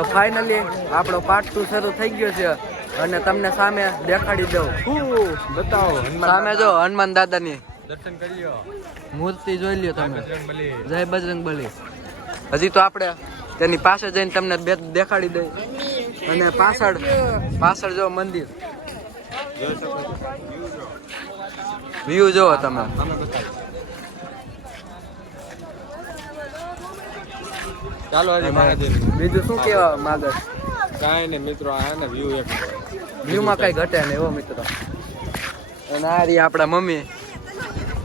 તો ફાઇનલી આપણો પાર્ટ 2 શરૂ થઈ ગયો છે અને તમને સામે દેખાડી દઉં. બતાવો સામે જો હનુમાન દાદાની દર્શન કરી લ્યો, મૂર્તિ જોઈ લ્યો તમે. બજરંગબલી. જય બજરંગબલી. હજી તો આપણે તેની પાસે જઈને તમને દેખાડી દઈ. અને પાછળ જો મંદિર જોઈ શકો છો. વ્યૂ જોવો તમે. અમે બતાવો. ચાલો હજી મહાદેવ. બીજું શું કહેવા માંગે? કાંઈ નહીં મિત્રો, આ ને વ્યૂ એક વ્યૂમાં કઈ ઘટે નહીં એવો મિત્રો. અને આ રહી આપણા મમ્મી,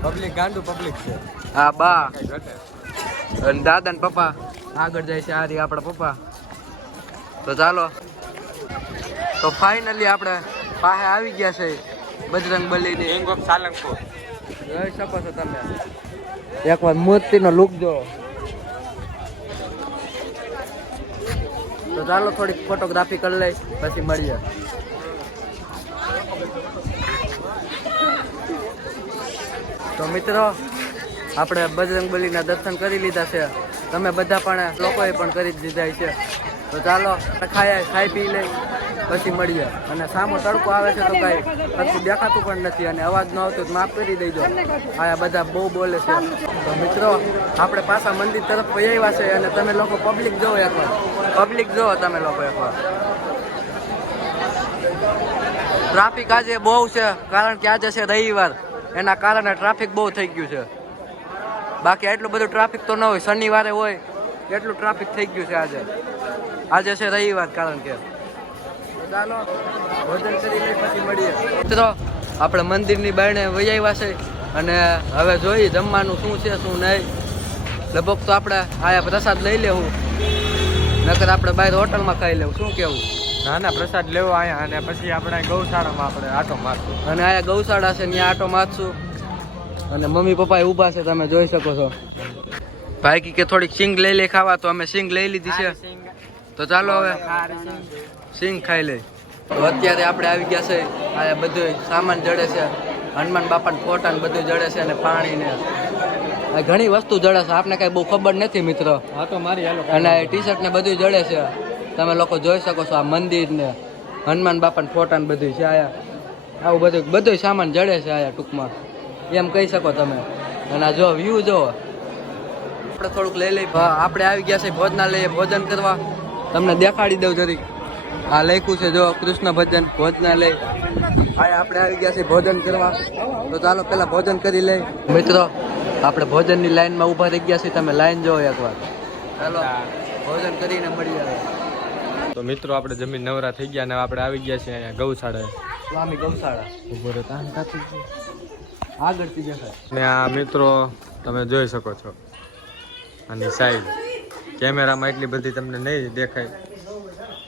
પબ્લિક ગાંડું પબ્લિક છે, આ બા કઈ ઘટે. અને દાદા ને પપ્પા આગળ જાય છે. આ રહી આપણા પપ્પા. તો ચાલો, તો ફાઇનલી આપણે પાસે આવી ગયા છે બજરંગબલીની. કિંગ ઓફ સાલંગપુર જોઈ શકો છો તમે. એકવાર મૂર્તિનો લુક જો. તો ચાલો થોડીક ફોટોગ્રાફી કરી લઈ પછી મળીએ. તો મિત્રો આપણે બજરંગબલીના દર્શન કરી લીધા છે. તમે બધા પણ લોકોએ પણ કરી જ દીધા છે. તો ચાલો ખાઈ પી લઈ પછી મળીએ. અને સામો તડકો આવે છે તો કઈ સરખું દેખાતું પણ નથી અને અવાજ ન આવતો તો માફ કરી દેજો. આ બધા બહુ બોલે છે. તો મિત્રો આપણે પાછા મંદિર તરફ આવ્યા છે અને તમે લોકો પબ્લિક જોવો એકવાર. પબ્લિક જોવો તમે લોકો એકવાર. ટ્રાફિક આજે બહુ છે કારણ કે આજે છે રવિવાર. એના કારણે ટ્રાફિક બહુ થઈ ગયું છે. બાકી એટલું બધું ટ્રાફિક તો ન હોય. શનિવારે હોય એટલું ટ્રાફિક થઈ ગયું છે આજે છે રવિવાર કારણ કે. ચાલો ભોજન કરી લઈ પછી મળીએ. મિત્રો આપણે મંદિરની બારણે વહી આવ્યા છે અને હવે જોઈએ જમવાનું શું છે શું નહીં. લગભગ તો આપણે આયા પ્રસાદ લઈ લેવું, નકર આપણે બહાર હોટલમાં ખાઈ લેવું. શું કેવું? ના પ્રસાદ લેવો અહીંયા અને પછી આપણે ગૌશાળામાં આપણે આટો મારશું. અને આયા ગૌશાળા છે ત્યાં આટો મારશું. અને મમ્મી પપ્પા ઊભા છે તમે જોઈ શકો છો. ભાઈ કે થોડીક સિંગ લઈ લે ખાવા, તો અમે સિંગ લઈ લીધી છે. તો ચાલો હવે સિંગ ખાઈ લે. તો અત્યારે આપણે આવી ગયા છે. આ બધું સામાન જડે છે. હનુમાન બાપાના ફોટા ને બધું જડે છે અને પાણી ને ઘણી વસ્તુ જડે છે. આપણે કઈ બહુ ખબર નથી મિત્રો. હા તો મારી હાલો. અને ટી શર્ટ ને બધું જડે છે. તમે લોકો જોઈ શકો છો. આ મંદિર ને હનુમાન બાપાના ફોટા ને બધું છે. આવું બધું સામાન જડે છે આયા ટૂંકમાં એમ કહી શકો તમે. અને આ જો વ્યૂ જો. આપણે થોડુંક લઈ લઈ. આપણે આવી ગયા છે ભોજનાલય ભોજન કરવા. તમને દેખાડી દઉં જરીક. આ લખ્યું છે જો કૃષ્ણ ભજન ભોજનાલય. આપણે આવી ગયા છે ભોજન કરવા. તો ચાલો પેલા ભોજન કરી લઈ. મિત્રો આપણે ભોજનની લાઈનમાં ઊભા રહી ગયા છીએ. તમે લાઈન જોવો એકવાર. ચાલો ભોજન કરીને મળીએ. તો મિત્રો આપણે જમીન નવરા થઈ ગયા અને આપણે આવી ગયા છીએ અહીંયા ગૌશાળાએ. સ્વામી ગૌશાળા ઉભો રહે તાન કાચી આગળથી દેખાય. ને આ મિત્રો તમે જોઈ શકો છો આની સાઈડ. કેમેરામાં એટલી બધી તમને નહીં દેખાય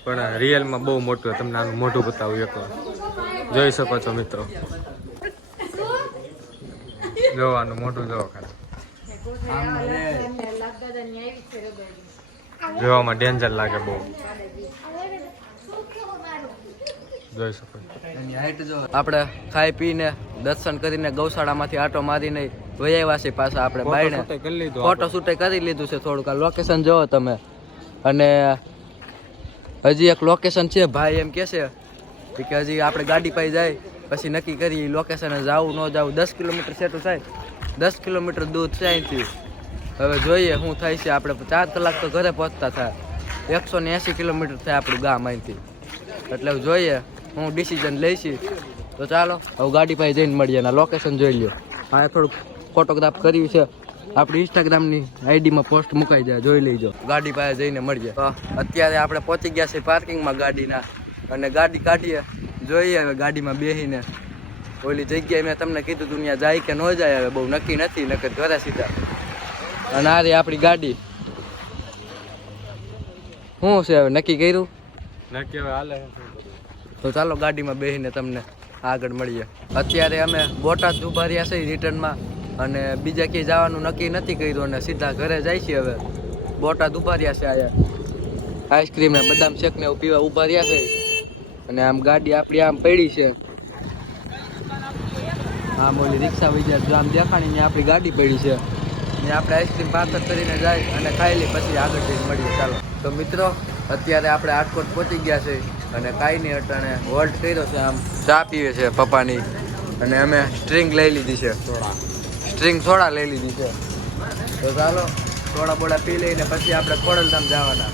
પણ રિયલમાં બહુ મોટું. તમને આનું મોઢું બતાવું એકવાર. જોઈ શકો છો મિત્રો. જોવાનું મોઢું જોવો ખાલી. જોવામાં ડેન્જર લાગે બહુ. જોઈ શકો છો. આપણે ખાઈ પીને દર્શન કરીને ગૌશાળામાંથી આટો મારીને વયાવ્યા છે પાછા આપણે બાયણે. ફોટો શૂટ કરી લીધું છે થોડુંક. આ લોકેશન જોવો તમે. અને હજી એક લોકેશન છે. ભાઈ એમ કે છે કે હજી આપણે ગાડી પાઈ જાય પછી નક્કી કરી લોકેશન જવું ન જવું. 10 કિલોમીટર સેટું થાય. 10 કિલોમીટર દૂર છે અહીંથી. હવે જોઈએ શું થાય છે. આપણે 4 કલાક તો ઘરે પહોંચતા થાય. 180 કિલોમીટર થાય આપણું ગામ અહીંથી. એટલે જોઈએ હું ડિસિઝન લઈશી. તો ચાલો હવે ગાડી પાસે જઈને મળીએ. અને લોકેશન જોઈ લ્યો. અહીંયા થોડુંક ફોટોગ્રાફ કર્યું છે. આપણી ઇન્સ્ટાગ્રામની આઈડીમાં પોસ્ટ મુકાઈ જાય, જોઈ લેજો. ગાડી પાસે જઈને મળીએ. તો અત્યારે આપણે પહોંચી ગયા છીએ પાર્કિંગમાં ગાડીના. અને ગાડી કાઢીએ જોઈએ હવે ગાડીમાં બેસીને. ઓલી જગ્યાએ મેં તમને કીધું તું ત્યાં જાય કે ન જાય હવે બહુ નક્કી નથી. નકર ઘરે સીધા. અને આ રહી આપણી ગાડી. શું છે હવે નક્કી કર્યું? નક્કી હવે હાલે. તો ચાલો ગાડીમાં બેસીને તમને આગળ મળીએ. અત્યારે અમે બોટાદ ઉભા રહ્યા છીએ રિટર્નમાં. અને બીજા ક્યાંય જવાનું નક્કી નથી કર્યું અને સીધા ઘરે જાય છે. હવે બોટાદ ઉભા રહ્યા છે. આયા આઈસ્ક્રીમ ને બદામ શેક ને પીવા ઉભા રહ્યા છે. અને આમ ગાડી આપણી આમ પડી છે. આમ ઓલી રિક્ષા વહી જાય આમ દેખાણી ને આપણી ગાડી પડી છે. ને આપણે આઈસ્ક્રીમ પાર્સલ કરીને જાય અને ખાઈ લઈ પછી આગળ જઈને મળીએ. ચાલો તો મિત્રો અત્યારે આપણે આટકોટ પહોંચી ગયા છે અને કાંઈ નહીં અટાણે હોલ્ટ કર્યો છે. આમ ચા પીવે છે પપ્પાની અને અમે સ્ટ્રિંગ લઈ લીધી છે, સ્ટ્રિંગ સોડા લઈ લીધી છે. તો ચાલો સોડા બોડા પી લઈને પછી આપણે ખોડલધામ જવાના.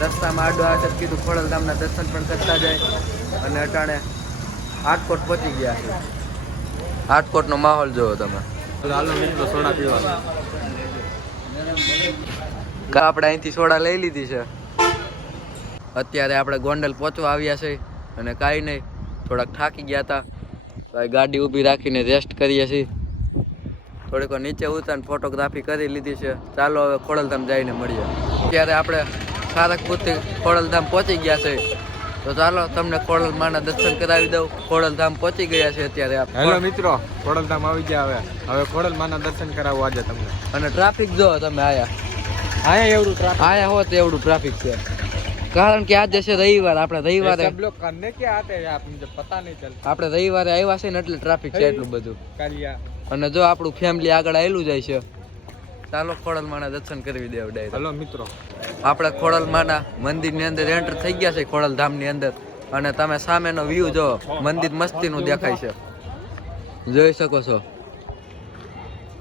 રસ્તામાં આડો આવે છે કીધું ખોડલધામના દર્શન પણ કરતા જાય અને અટાણે આટકોટ પહોંચી ગયા છે. આટકોટનો માહોલ જોવો તમે. હાલો મિત્રો સોડા પીવા. આપણે અહીંથી સોડા લઈ લીધી છે. અત્યારે આપણે ગોંડલ પહોંચવા આવ્યા છે અને કાંઈ નહીં થોડાક થાકી ગયા હતા તો આ ગાડી ઊભી રાખીને રેસ્ટ કરીએ છીએ. થોડીક નીચે ઉતારીને ફોટોગ્રાફી કરી લીધી છે. ચાલો હવે ખોડલધામ જઈને મળીએ. અત્યારે આપણે સારંગપુરથી ખોડલધામ પહોંચી ગયા છે. તો ચાલો તમને ખોડલમાના દર્શન કરાવી દઉં. ખોડલધામ પહોંચી ગયા છે અત્યારે આપણે. હેલો મિત્રો, ખોડલધામ આવી ગયા. હવે ખોડલમાના દર્શન કરાવવું આજે તમને. અને ટ્રાફિક જો તમે આયા એવડું ટ્રાફિક આયા હોત એવડું ટ્રાફિક છે, કારણ કે આજે છે રવિવાર. આપણે રવિવારે सब लोग करने क्या आते हैं आप मुझे पता नहीं चलता. આપણે રવિવારે આવ્યા છે ને એટલે ટ્રાફિક છે એટલું બધું. कालिया અને જો આપણું ફેમિલી આગળ આવેલું જાય છે. ચાલો ખોડલમાના દર્શન કરવી દેવ ડાયરેક્ટ. हेलो મિત્રો, આપણે ખોડલમાના મંદિરની અંદર એન્ટર થઈ ગયા છે, ખોડલધામની અંદર. અને તમે સામેનો વ્યૂ જો, મંદિર મસ્તીનું દેખાય છે, જોઈ શકો છો.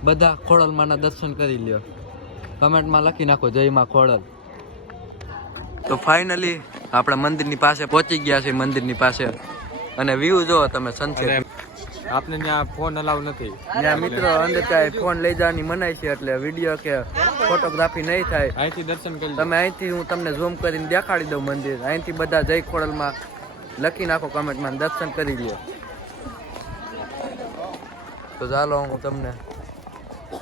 બધા ખોડલમાના દર્શન કરી લ્યો. કમેન્ટમાં લખી નાખો જય માં ખોડલ. તો ફાઇનલી આપણે મંદિરની પાસે પહોંચી ગયા છે. મંદિરની પાસે અને વ્યૂ જો તમે સનસેટ. આપને ત્યાં ફોન અલાવ નથી. ત્યાં મિત્રો અંદર કાંઈ ફોન લઈ જવાની મનાય છે, એટલે વિડીયો કે ફોટોગ્રાફી નહીં થાય. અહીંથી દર્શન કરી તમે અહીંથી હું તમને ઝૂમ કરીને દેખાડી દઉં મંદિર. અહીંથી બધા જય ખોડલમાં લખી નાખો કમેન્ટમાં, દર્શન કરી લ્યો. તો ચાલો હું તમને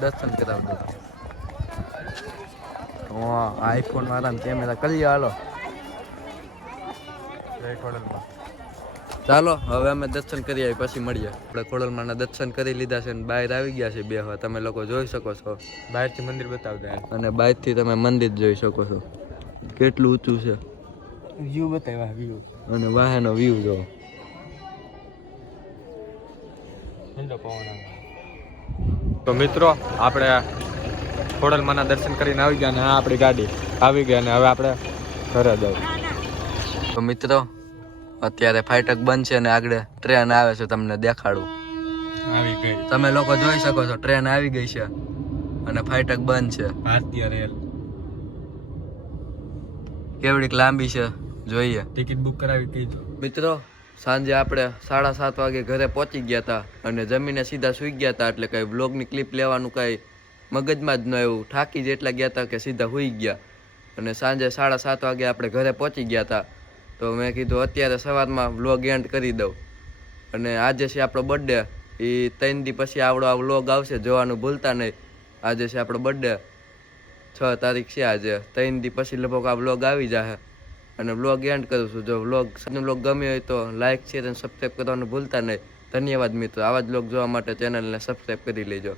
દર્શન કરાવી દઉં. હા, આઈફોન વાળાનો કેમેરા કરી લ્યો. હાલો જય ખોડલમાં. ચાલો હવે અમે દર્શન કરી આવી પછી મળીએ. આપણે ખોડલમાના દર્શન કરી લીધા છે અને બહાર આવી ગયા છે બેહવા. તમે લોકો જોઈ શકો છો. બહારથી મંદિર બતાવતા અને બહારથી તમે મંદિર જોઈ શકો છો કેટલું ઊંચું છે. વ્યૂ બતાવ્યા વ્યૂ. અને વાહનો વ્યૂ જો. તો મિત્રો આપણે ખોડલમાના દર્શન કરીને આવી ગયા અને આ આપણી ગાડી આવી ગઈ અને હવે આપણે ઘરે જવું. તો મિત્રો અત્યારે ફાટક બંધ છે અને આગળ ટ્રેન આવે છે, તમને દેખાડું. આવી ગઈ. તમે લોકો જોઈ શકો છો ટ્રેન આવી ગઈ છે અને ફાટક બંધ છે. ભારતીય રેલ. કેવડીક લાંબી છે જોઈએ. ટિકિટ બુક કરાવી કીધું. મિત્રો સાંજે આપણે 7:30 વાગે ઘરે પહોંચી ગયા હતા અને જમીને સીધા સૂઈ ગયા હતા. એટલે કઈ બ્લોગની ક્લિપ લેવાનું કઈ મગજમાં જ ન આવ્યું. થાકી જેટલા ગયા હતા કે સીધા સૂઈ ગયા. અને સાંજે 7:30 વાગે આપણે ઘરે પહોંચી ગયા હતા. તો મેં કીધું અત્યારે સવારમાં વ્લોગ એન્ડ કરી દઉં. અને આજે છે આપણો બર્થડે. એ 3 દી પછી આવડો આ વ્લોગ આવશે, જોવાનું ભૂલતા નહીં. આજે છે આપણો બર્થડે, 6 તારીખ છે આજે. 3 દી પછી લગભગ આ વ્લોગ આવી જશે અને વ્લોગ એન્ડ કરું છું. જો વ્લોગ ગમ્યો હોય તો લાઇક શેર અને સબસ્ક્રાઈબ કરવાનું ભૂલતા નહીં. ધન્યવાદ મિત્રો. આવા જ વ્લોગ જોવા માટે ચેનલને સબસ્ક્રાઈબ કરી લેજો.